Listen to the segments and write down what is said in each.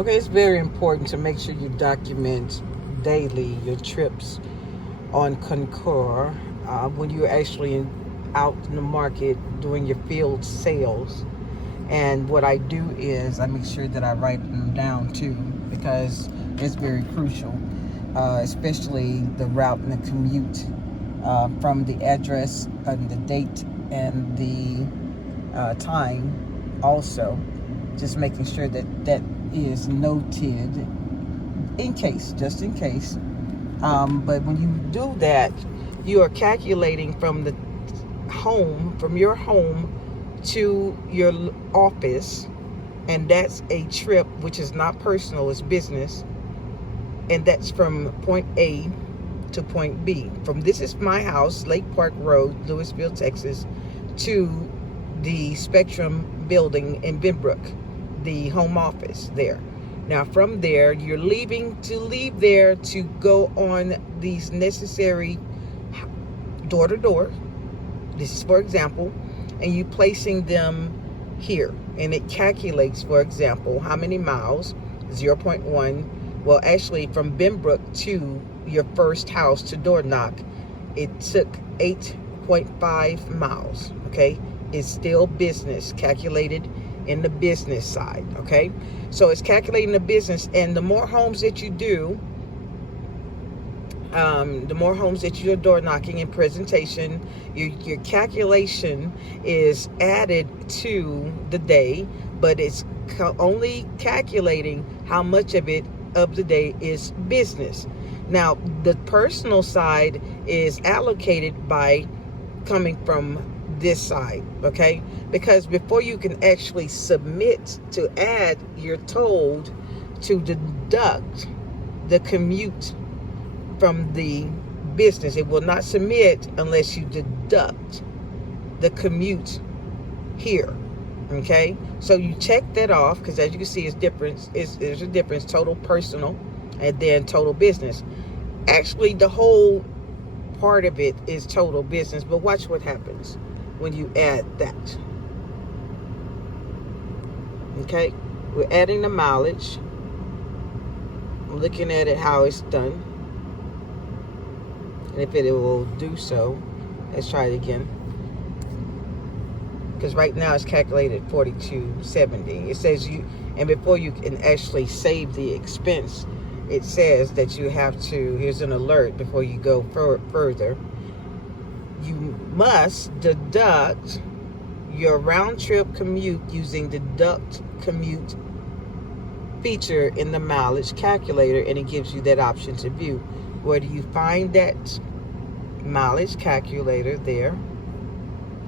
Okay, it's very important to make sure you document daily your trips on Concur when you're actually out in the market doing your field sales. And what I do is I make sure that I write them down too, because it's very crucial, especially the route and the commute from the address and the date and the time also. Just making sure that that is noted just in case. But when you do that, you are calculating from your home to your office, and that's a trip which is not personal, it's business, and that's from point A to point B. This is my house, Lake Park Road, Louisville, Texas, to the Spectrum building in Benbrook, the home office there. Now from there, you're leave there to go on these necessary door to door. This is for example, and you placing them here, and it calculates, for example, how many miles, 0.1. Well, actually from Benbrook to your first house to door knock, it took 8.5 miles. Okay, it's still business, calculated in the business side. Okay, so it's calculating the business, and the more homes that you do, the more homes that you're door knocking in presentation, your calculation is added to the day, but it's only calculating how much of the day is business. Now, the personal side is allocated by coming from this side, okay? Because before you can actually submit to add, you're told to deduct the commute from the business. It will not submit unless you deduct the commute here. Okay, so you check that off, because as you can see, there's a difference: total personal and then total business. Actually, the whole part of it is total business, but watch what happens when you add that. Okay, we're adding the mileage. I'm looking at it how it's done, and if it will do so. Let's try it again, because right now it's calculated 42.70. It says and before you can actually save the expense, it says that you have to, here's an alert before you go further. You must deduct your round trip commute using deduct commute feature in the mileage calculator, and it gives you that option to view. Where do you find that mileage calculator? There.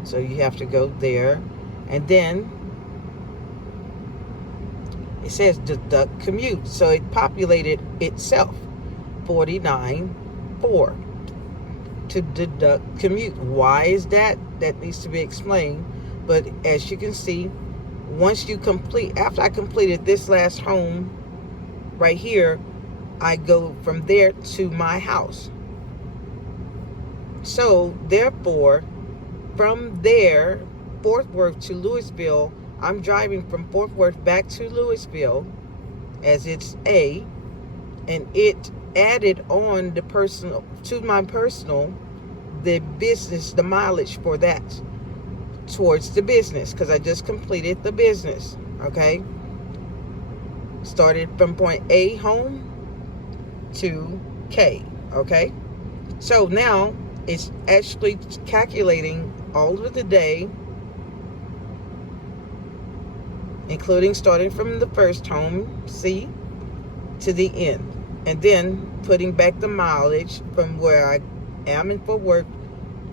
So you have to go there, and then it says deduct commute. So it populated itself 49.4 to deduct commute. Why is that? That needs to be explained. But as you can see, after I completed this last home right here, I go from there to my house. So therefore, from there, Fort Worth to Louisville, I'm driving from Fort Worth back to Louisville as it's A, and it added on the personal to my personal, the business, the mileage for that towards the business, because I just completed the business. Okay, started from point A home to K. Okay, so now it's actually calculating all of the day, including starting from the first home, C, to the end, and then putting back the mileage from where I am in Fort Worth,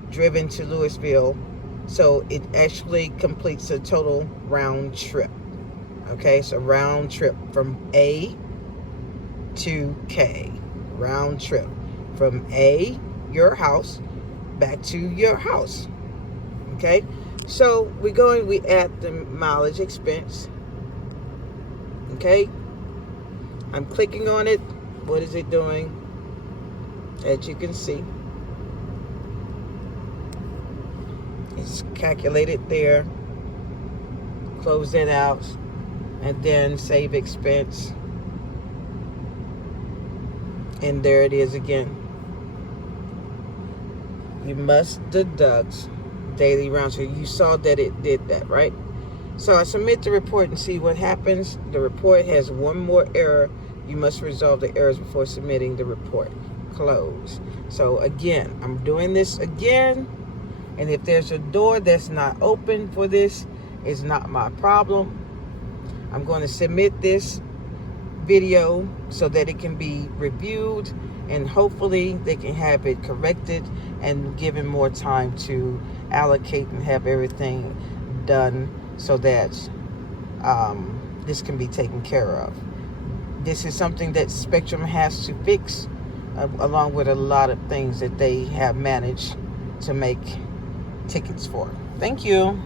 driven to Louisville. So it actually completes a total round trip. Okay, so round trip from A to K. Round trip from A, your house, back to your house. Okay, so we add the mileage expense. Okay, I'm clicking on it. What is it doing? As you can see, it's calculated there. Close that out, and then save expense. And there it is again. You must deduct daily round trip. You saw that it did that, right? So I submit the report and see what happens. The report has one more error. You must resolve the errors before submitting the report. Close. So again, I'm doing this again. And if there's a door that's not open for this, it's not my problem. I'm going to submit this video so that it can be reviewed, and hopefully they can have it corrected and given more time to allocate and have everything done so that this can be taken care of. This is something that Spectrum has to fix, along with a lot of things that they have managed to make tickets for. Thank you.